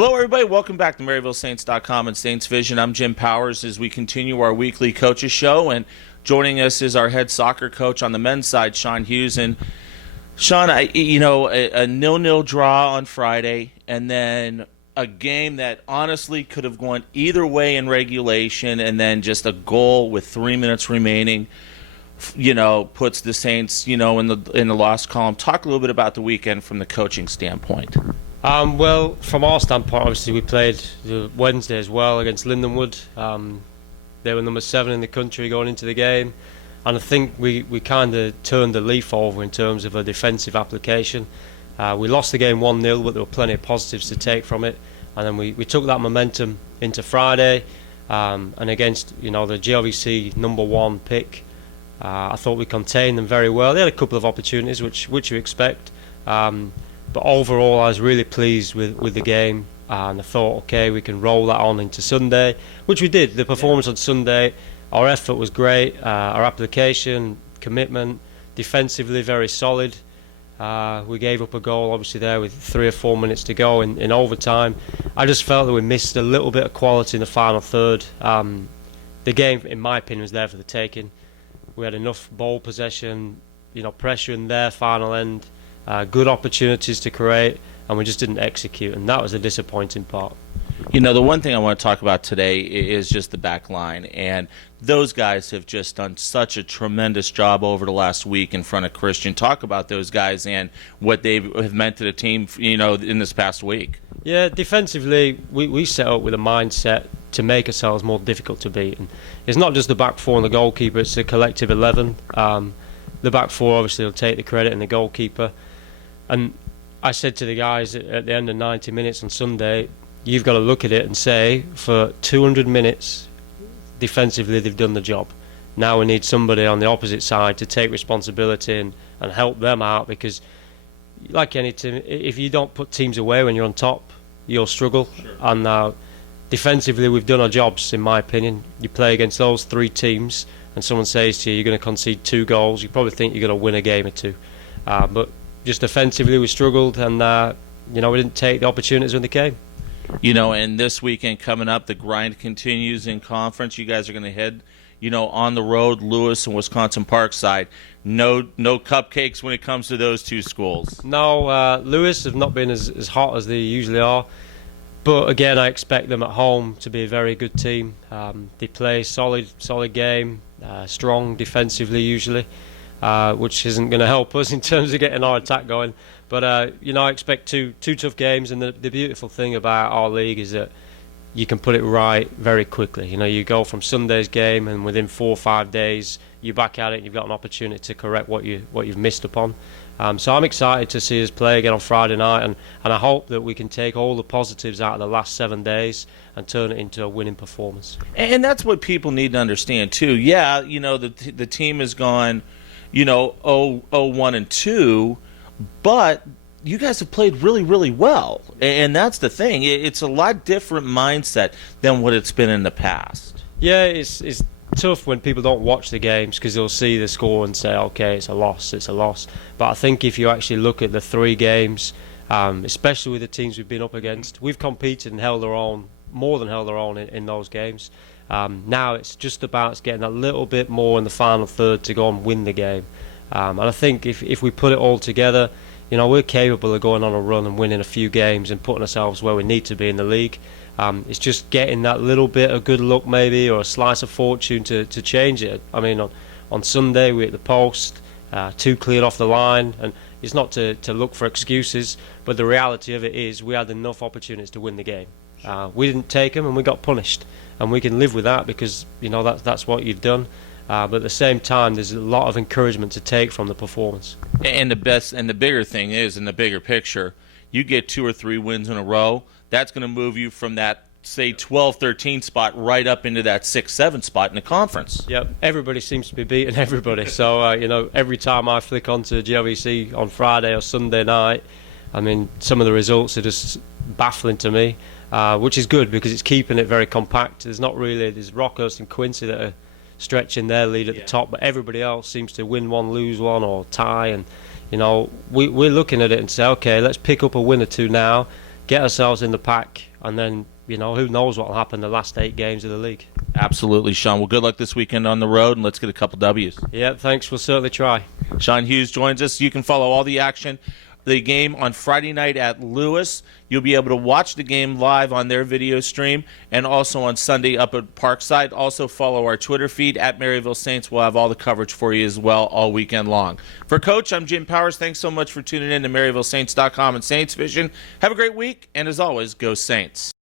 Hello, everybody. Welcome back to MaryvilleSaints.com and Saints Vision. I'm Jim Powers as we continue our weekly coaches show, and joining us is our head soccer coach on the men's side, Sean Hughes. And Sean, a 0-0 draw on Friday, and then a game that honestly could have gone either way in regulation, and then just a goal with 3 minutes remaining, puts the Saints, in the loss column. Talk a little bit about the weekend from the coaching standpoint. Well, from our standpoint, obviously we played Wednesday as well against Lindenwood. They were number 7 in the country going into the game, and I think we kind of turned the leaf over in terms of a defensive application. We lost the game 1-0, but there were plenty of positives to take from it, and then we took that momentum into Friday, and against the GLVC number 1 pick, I thought we contained them very well. They had a couple of opportunities, which you expect. But overall, I was really pleased with the game, and I thought, okay, we can roll that on into Sunday, which we did. The performance on Sunday, our effort was great, our application, commitment, defensively very solid. We gave up a goal, obviously, there with 3 or 4 minutes to go in overtime. I just felt that we missed a little bit of quality in the final third. The game, in my opinion, was there for the taking. We had enough ball possession, pressure in their final end. Good opportunities to create, and we just didn't execute, and that was a disappointing part. The one thing I want to talk about today is just the back line, and those guys have just done such a tremendous job over the last week in front of Christian. Talk about those guys and what they have meant to the team, in this past week. Yeah, defensively, we set up with a mindset to make ourselves more difficult to beat, and it's not just the back four and the goalkeeper, it's a collective 11. The back four obviously will take the credit, and the goalkeeper. And I said to the guys at the end of 90 minutes on Sunday, you've got to look at it and say, for 200 minutes, defensively they've done the job. Now we need somebody on the opposite side to take responsibility and help them out, because like any team, if you don't put teams away when you're on top, you'll struggle. Sure. And defensively we've done our jobs, in my opinion. You play against those 3 teams and someone says to you, you're going to concede 2 goals, you probably think you're going to win a game or 2. But just offensively we struggled, and we didn't take the opportunities when they came. And this weekend coming up, the grind continues in conference. You guys are going to head on the road, Lewis and Wisconsin Parkside. No cupcakes when it comes to those 2 schools. No, Lewis have not been as hot as they usually are, but again I expect them at home to be a very good team. They play solid game, strong defensively usually, which isn't going to help us in terms of getting our attack going. But I expect two tough games, and the beautiful thing about our league is that you can put it right very quickly. You go from Sunday's game, and within 4 or 5 days you're back at it, and you've got an opportunity to correct what you've missed upon. So I'm excited to see us play again on Friday night, and I hope that we can take all the positives out of the last 7 days and turn it into a winning performance. And that's what people need to understand too. Yeah, the team has gone 0-1-2, but you guys have played really, really well, and that's the thing. It's a lot different mindset than what it's been in the past. Yeah, it's tough when people don't watch the games, because they'll see the score and say, okay, it's a loss. But I think if you actually look at the 3 games, especially with the teams we've been up against, we've competed and held our own, more than held our own in those games. Now it's just about getting a little bit more in the final third to go and win the game. And I think if we put it all together, we're capable of going on a run and winning a few games and putting ourselves where we need to be in the league. It's just getting that little bit of good luck maybe, or a slice of fortune to change it. I mean, on Sunday we hit the post, 2 cleared off the line, and it's not to look for excuses, but the reality of it is we had enough opportunities to win the game. We didn't take them, and we got punished, and we can live with that, because that's what you've done. But at the same time, there's a lot of encouragement to take from the performance. And the bigger thing is, in the bigger picture, you get 2 or 3 wins in a row, that's going to move you from that, say, 12-13 spot right up into that 6-7 spot in the conference. Yep, everybody seems to be beating everybody. So, every time I flick onto GLVC on Friday or Sunday night, I mean, some of the results are just baffling to me, which is good, because it's keeping it very compact. There's Rockhurst and Quincy that are stretching their lead at the top, but everybody else seems to win one, lose one, or tie. And we're looking at it and say, okay, let's pick up a win or 2 now, get ourselves in the pack, and then, who knows what will happen the last 8 games of the league. Absolutely, Sean. Well, good luck this weekend on the road, and let's get a couple W's. Yeah, thanks. We'll certainly try. Sean Hughes joins us. You can follow all the action, the game on Friday night at Lewis. You'll be able to watch the game live on their video stream, and also on Sunday up at Parkside. Also follow our Twitter feed at Maryville Saints. We'll have all the coverage for you as well all weekend long. For Coach, I'm Jim Powers. Thanks so much for tuning in to MaryvilleSaints.com and Saints Vision. Have a great week, and as always, go Saints.